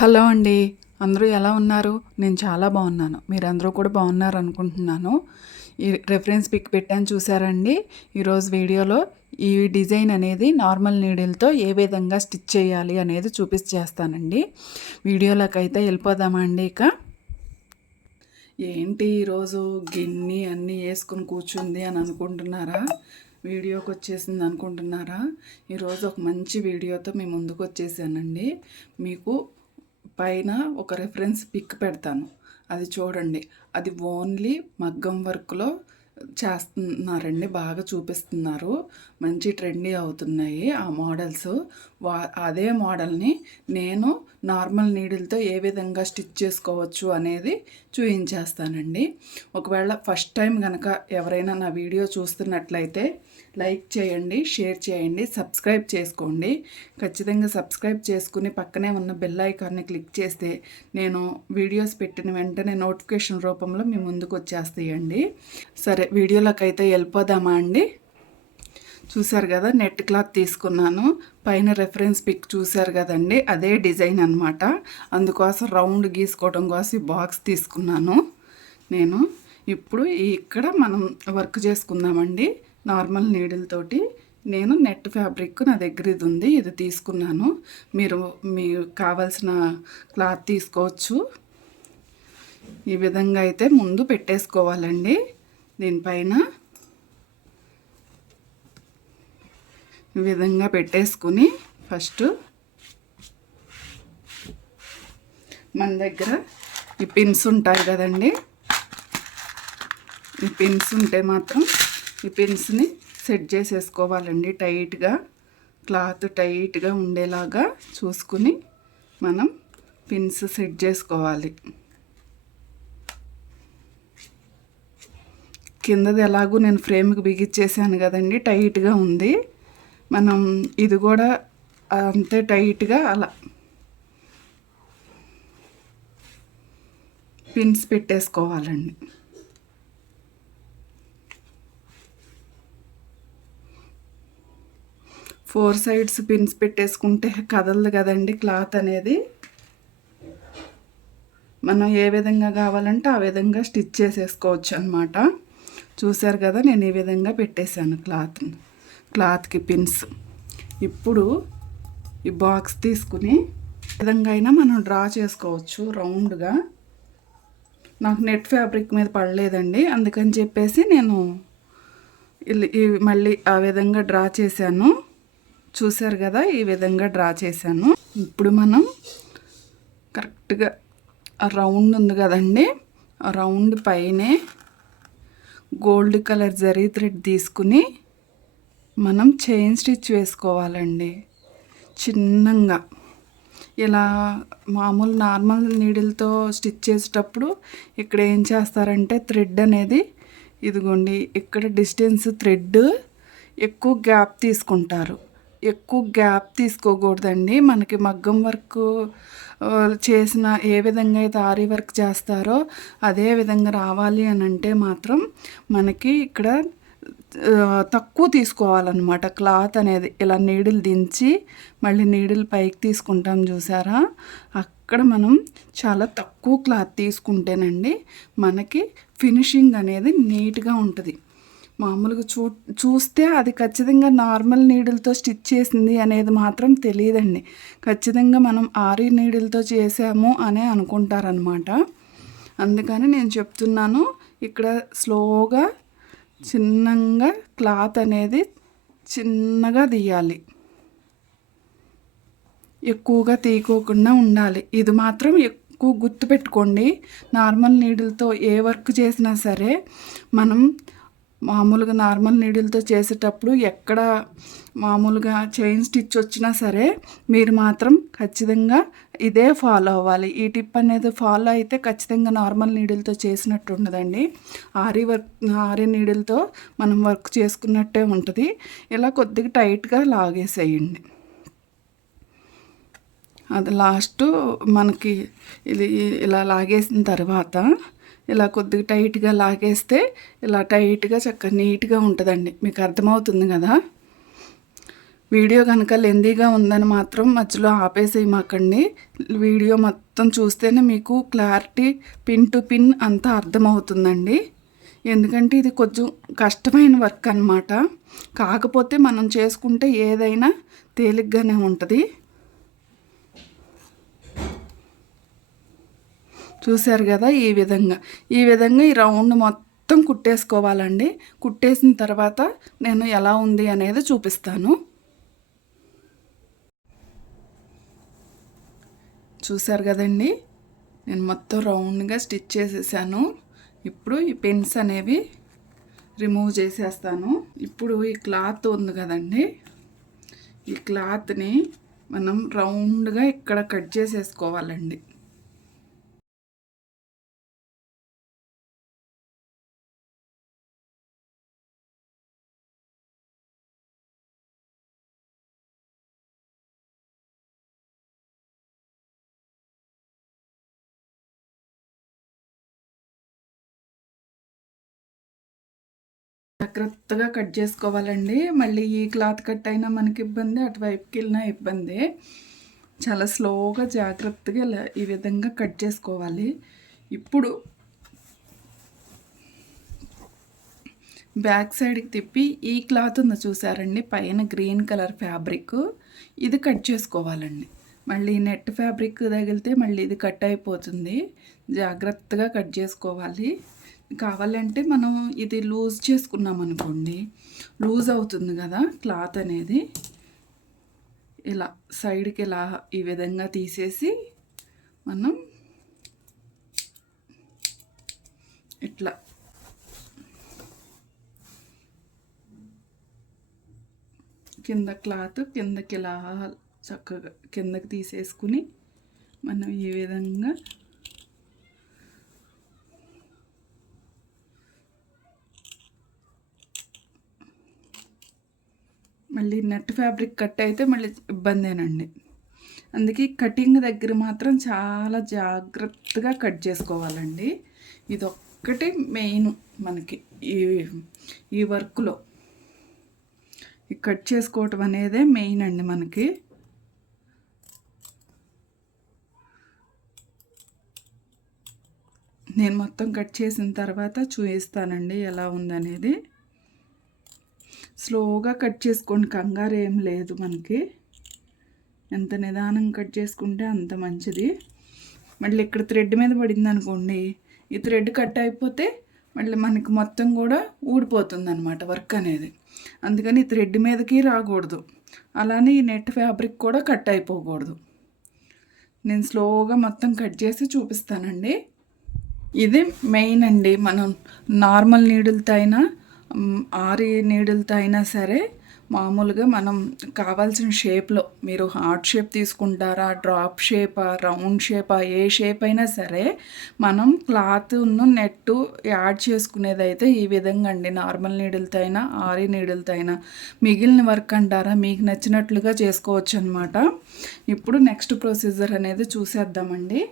Hello అండి. అందరూ ఎలా ఉన్నారు? నేను చాలా బాగున్నాను. మీరందరూ కూడా బాగున్నారు అనుకుంటున్నాను. ఈ రెఫరెన్స్ పిక్ పెట్టాను చూసారండి ఈరోజు వీడియోలో ఈ డిజైన్ అనేది నార్మల్ నీడిల్తో ఏ విధంగా స్టిచ్ చేయాలి అనేది చూపించేస్తానండి వీడియోలోకి అయితే వెళ్ళిపోదామా అండి ఇక? ఏంటి ఈరోజు గిన్ని అన్నీ వేసుకుని కూర్చుంది అని అనుకుంటున్నారా? వీడియోకి వచ్చేసింది అనుకుంటున్నారా? ఈరోజు ఒక మంచి వీడియోతో మీ ముందుకు వచ్చేసానండి. మీకు పైన ఒక రెఫరెన్స్ పిక్ పెడతాను. అది చూడండి. అది ఓన్లీ మగ్గం వర్క్లో చేస్తున్నారండి. బాగా చూపిస్తున్నారు. మంచి ట్రెండీ అవుతున్నాయి ఆ మోడల్స్ వా అదే మోడల్ని నేను నార్మల్ నీడిల్తో ఏ విధంగా స్టిచ్ చేసుకోవచ్చు అనేది చూపించేస్తానండి ఒకవేళ ఫస్ట్ టైం కనుక ఎవరైనా నా వీడియో చూస్తున్నట్లయితే లైక్ చేయండి షేర్ చేయండి సబ్స్క్రైబ్ చేసుకోండి. ఖచ్చితంగా సబ్స్క్రైబ్ చేసుకుని పక్కనే ఉన్న బెల్ ఐకాన్ని క్లిక్ చేస్తే నేను వీడియోస్ పెట్టిన వెంటనే నోటిఫికేషన్ రూపంలో మీ ముందుకు వచ్చేస్తాయండి. సరే వీడియోలోకి అయితే వెళ్ళిపోదామా అండి? చూసారు కదా నెట్ క్లాత్ తీసుకున్నాను. పైన రెఫరెన్స్ పిక్ చూసారు కదండి అదే డిజైన్ అనమాట అందుకోసం రౌండ్ గీసుకోవడం కోసం బాక్స్ తీసుకున్నాను. నేను ఇప్పుడు ఇక్కడ మనం వర్క్ చేసుకుందామండి నార్మల్ నీడిల్తోటి నేను నెట్ ఫ్యాబ్రిక్ నా దగ్గర ఇది ఉంది ఇది తీసుకున్నాను. మీరు మీకు కావాల్సిన క్లాత్ తీసుకోవచ్చు. ఈ విధంగా అయితే ముందు పెట్టేసుకోవాలండి. దీనిపైన ఈ విధంగా పెట్టేసుకుని ఫస్ట్ మన దగ్గర ఈ పిన్స్ ఉంటాయి కదండి. ఈ పిన్స్ ఉంటే మాత్రం ఈ పిన్స్ని సెట్ చేసేసుకోవాలండి. టైట్గా క్లాత్ టైట్గా ఉండేలాగా చూసుకుని మనం పిన్స్ సెట్ చేసుకోవాలి. కిందది ఎలాగూ నేను ఫ్రేమ్కి బిగిచ్చేసాను కదండి. టైట్గా ఉంది. మనం ఇది కూడా అంతే టైట్గా అలా పిన్స్ పెట్టేసుకోవాలండి. ఫోర్ సైడ్స్ పిన్స్ పెట్టేసుకుంటే కదలదు కదండి క్లాత్ అనేది. మనం ఏ విధంగా కావాలంటే ఆ విధంగా స్టిచ్ చేసేసుకోవచ్చు అనమాట చూసారు కదా నేను ఈ విధంగా పెట్టేశాను క్లాత్ని. క్లాత్కి పిన్స్. ఇప్పుడు ఈ బాక్స్ తీసుకుని విధంగా అయినా మనం డ్రా చేసుకోవచ్చు రౌండ్గా. నాకు నెట్ ఫ్యాబ్రిక్ మీద పడలేదండి. అందుకని చెప్పేసి నేను మళ్ళీ ఆ విధంగా డ్రా చేశాను. చూశారు కదా ఈ విధంగా డ్రా చేశాను. ఇప్పుడు మనం కరెక్ట్గా రౌండ్ ఉంది కదండి ఆ రౌండ్ పైనే గోల్డ్ కలర్ జరీ థ్రెడ్ తీసుకుని మనం చైన్ స్టిచ్ వేసుకోవాలండి. చిన్నగా. ఇలా మామూలు నార్మల్ నీడిల్తో స్టిచ్ చేసేటప్పుడు ఇక్కడ ఏం చేస్తారంటే థ్రెడ్ అనేది ఇదిగోండి ఇక్కడ డిస్టెన్స్ థ్రెడ్ ఎక్కువ గ్యాప్ తీసుకుంటారు. ఎక్కువ గ్యాప్ తీసుకోకూడదండి. మనకి మగ్గం వర్క్ చేసిన ఏ విధంగా అయితే ఆరి వర్క్ చేస్తారో అదే విధంగా రావాలి అని అంటే మాత్రం మనకి ఇక్కడ తక్కువ తీసుకోవాలన్నమాట. క్లాత్ అనేది ఇలా నీడిల్ దించి మళ్ళీ నీడిల్ పైకి తీసుకుంటాం చూసారా? అక్కడ మనం చాలా తక్కువ క్లాత్ తీసుకుంటేనండి మనకి ఫినిషింగ్ అనేది నీట్గా ఉంటుంది. మామూలుగా చూ చూస్తే అది ఖచ్చితంగా నార్మల్ నీడిల్తో స్టిచ్ చేసింది అనేది మాత్రం తెలియదండి. ఖచ్చితంగా మనం ఆరి నీడిల్తో చేసాము అనే అనుకుంటారనమాట అందుకని నేను చెప్తున్నాను ఇక్కడ స్లోగా చిన్నగా క్లాత్ అనేది చిన్నగా తీయాలి. ఎక్కువగా తీయకోకుండా ఉండాలి. ఇది మాత్రం ఎక్కువ గుర్తుపెట్టుకోండి నార్మల్ నీడిల్తో ఏ వర్క్ చేసినా సరే మనం మామూలుగా నార్మల్ నీడిల్తో చేసేటప్పుడు ఎక్కడ మామూలుగా చైన్ స్టిచ్ వచ్చినా సరే మీరు మాత్రం ఖచ్చితంగా ఇదే ఫాలో అవ్వాలి. ఈ టిప్ అనేది ఫాలో అయితే ఖచ్చితంగా నార్మల్ నీడిల్తో చేసినట్టు ఉండదండి. ఆరి వర్క్ ఆరి నీడిల్తో మనం వర్క్ చేసుకున్నట్టే ఉంటుంది. ఇలా కొద్దిగా టైట్గా లాగేసేయండి. అది లాస్ట్ మనకి ఇది ఇలా లాగేసిన తర్వాత ఇలా కొద్దిగా టైట్గా లాగేస్తే ఇలా టైట్గా చక్కగా నీట్గా ఉంటుందండి. మీకు అర్థమవుతుంది కదా? వీడియో కనుక లెందీగా ఉందని మాత్రం మధ్యలో ఆపేసేయమాకండి వీడియో మొత్తం చూస్తేనే మీకు క్లారిటీ పిన్ టు పిన్ అంతా అర్థమవుతుందండి. ఎందుకంటే ఇది కొంచెం కష్టమైన వర్క్ అనమాట కాకపోతే మనం చేసుకుంటే ఏదైనా తేలిగ్గానే ఉంటుంది. చూశారు కదా ఈ విధంగా. ఈ విధంగా ఈ రౌండ్ మొత్తం కుట్టేసుకోవాలండి. కుట్టేసిన తర్వాత నేను ఎలా ఉంది అనేది చూపిస్తాను. చూసారు కదండి. నేను మొత్తం రౌండ్గా స్టిచ్ చేసేసాను. ఇప్పుడు ఈ పెన్స్ అనేవి రిమూవ్ చేసేస్తాను. ఇప్పుడు ఈ క్లాత్ ఉంది కదండి. ఈ క్లాత్ని మనం రౌండ్గా ఇక్కడ కట్ చేసేసుకోవాలండి. జాగ్రత్తగా కట్ చేసుకోవాలండి. మళ్ళీ ఈ క్లాత్ కట్ అయినా మనకి ఇబ్బంది అటువైపుకి వెళ్ళినా ఇబ్బంది. చాలా స్లోగా జాగ్రత్తగా ఇలా ఈ విధంగా కట్ చేసుకోవాలి. ఇప్పుడు బ్యాక్ సైడ్కి తిప్పి ఈ క్లాత్ ఉంది చూసారండి పైన గ్రీన్ కలర్ ఫ్యాబ్రిక్. ఇది కట్ చేసుకోవాలండి. మళ్ళీ నెట్ ఫ్యాబ్రిక్ తగిలితే మళ్ళీ ఇది కట్ అయిపోతుంది. జాగ్రత్తగా కట్ చేసుకోవాలి. కావాలంటే మనం ఇది లూజ్ చేసుకున్నాం అనుకోండి లూజ్ అవుతుంది కదా క్లాత్ అనేది. ఇలా సైడ్కి ఇలా ఈ విధంగా తీసేసి మనం ఇట్లా కింద క్లాత్ కిందకి ఇలా చక్కగా కిందకి తీసేసుకుని మనం ఈ విధంగా మళ్ళీ నెట్ ఫ్యాబ్రిక్ కట్ అయితే మళ్ళీ ఇబ్బందేనండి. అందుకే కటింగ్ దగ్గర మాత్రం చాలా జాగ్రత్తగా కట్ చేసుకోవాలండి. ఇది ఒక్కటి మెయిన్ మనకి ఈ ఈ వర్క్లో. ఈ కట్ చేసుకోవటం అనేదే మెయిన్ అండి మనకి. నేను మొత్తం కట్ చేసిన తర్వాత చూపిస్తానండి ఎలా ఉందనేది. స్లోగా కట్ చేసుకోండి. కంగారు ఏం లేదు మనకి. ఎంత నిదానం కట్ చేసుకుంటే అంత మంచిది. మళ్ళీ ఇక్కడ థ్రెడ్ మీద పడింది అనుకోండి ఈ థ్రెడ్ కట్ అయిపోతే మళ్ళీ మనకి మొత్తం కూడా ఊడిపోతుంది అనమాట వర్క్ అనేది. అందుకని థ్రెడ్ మీదకి రాకూడదు. అలానే ఈ నెట్ ఫ్యాబ్రిక్ కూడా కట్ అయిపోకూడదు. నేను స్లోగా మొత్తం కట్ చేసి చూపిస్తానండి. ఇది మెయిన్ అండి. మనం నార్మల్ నీడిల్తో అయినా ఆరి నీడిల్తో అయినా సరే మామూలుగా మనం కావాల్సిన షేప్లో మీరు హార్ట్ షేప్ తీసుకుంటారా డ్రాప్ షేపా రౌండ్ షేపా ఏ షేప్ అయినా సరే మనం క్లాత్ను నెట్టు యాడ్ చేసుకునేది అయితే ఈ విధంగా అండి. నార్మల్ నీడిల్తో అయినా ఆరి నీడిల్తో అయినా. మిగిలిన వర్క్ అంటారా? మీకు నచ్చినట్లుగా చేసుకోవచ్చు అనమాట ఇప్పుడు నెక్స్ట్ ప్రొసీజర్ అనేది చూసేద్దామండి.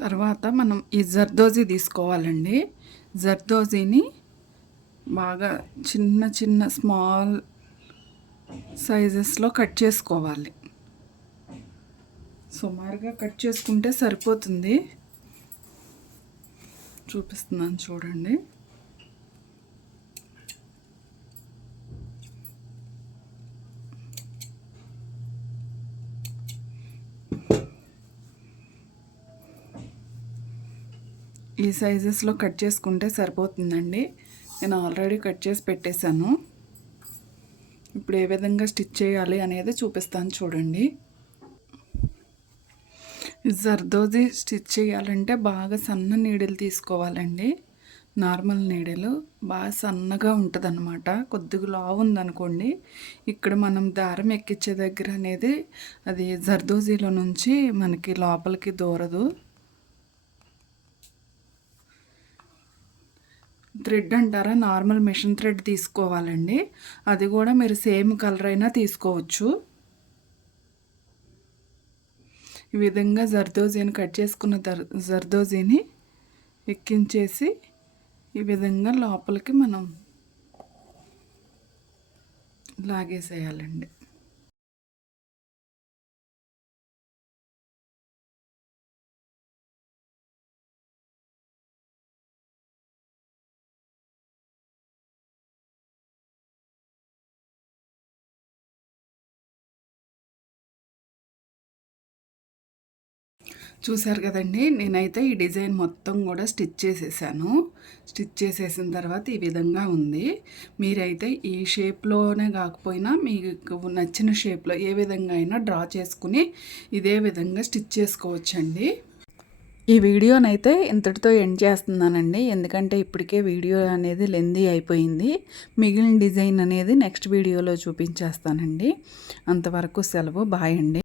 తర్వాత మనం ఈ జర్దోజీ తీసుకోవాలండి. జర్దోజీని బాగా చిన్న చిన్న స్మాల్ సైజెస్లో కట్ చేసుకోవాలి. సుమారుగా కట్ చేసుకుంటే సరిపోతుంది. చూపిస్తున్నాను చూడండి. ఈ సైజెస్లో కట్ చేసుకుంటే సరిపోతుందండి. నేను ఆల్రెడీ కట్ చేసి పెట్టేశాను. ఇప్పుడు ఏ విధంగా స్టిచ్ చేయాలి అనేది చూపిస్తాను చూడండి. జర్దోజీ స్టిచ్ చేయాలంటే బాగా సన్న నీడలు తీసుకోవాలండి. నార్మల్ నీడలు బాగా సన్నగా ఉంటుందన్నమాట. కొద్దిగా లావు ఉందనుకోండి ఇక్కడ మనం దారం ఎక్కించే దగ్గర అనేది అది జర్దోజీలో నుంచి మనకి లోపలికి దూరదు. థ్రెడ్ అంటారా? నార్మల్ మిషన్ థ్రెడ్ తీసుకోవాలండి. అది కూడా మీరు సేమ్ కలర్ అయినా తీసుకోవచ్చు. ఈ విధంగా జర్దోజీని కట్ చేసుకున్న జర్దోజీని ఎక్కించేసి ఈ విధంగా లోపలికి మనం లాగేసేయాలండి. చూసారు కదండి నేనైతే ఈ డిజైన్ మొత్తం కూడా స్టిచ్ చేసేసాను. స్టిచ్ చేసేసిన తర్వాత ఈ విధంగా ఉంది. మీరైతే ఈ షేప్లోనే కాకపోయినా మీకు నచ్చిన షేప్లో ఏ విధంగా అయినా డ్రా చేసుకుని ఇదే విధంగా స్టిచ్ చేసుకోవచ్చండి. ఈ వీడియోనైతే ఇంతటితో ఎండ్ చేస్తున్నానండి. ఎందుకంటే ఇప్పటికే వీడియో అనేది లెందీ అయిపోయింది. మిగిలిన డిజైన్ అనేది నెక్స్ట్ వీడియోలో చూపించేస్తానండి. అంతవరకు సెలవు. బాయ్ అండి.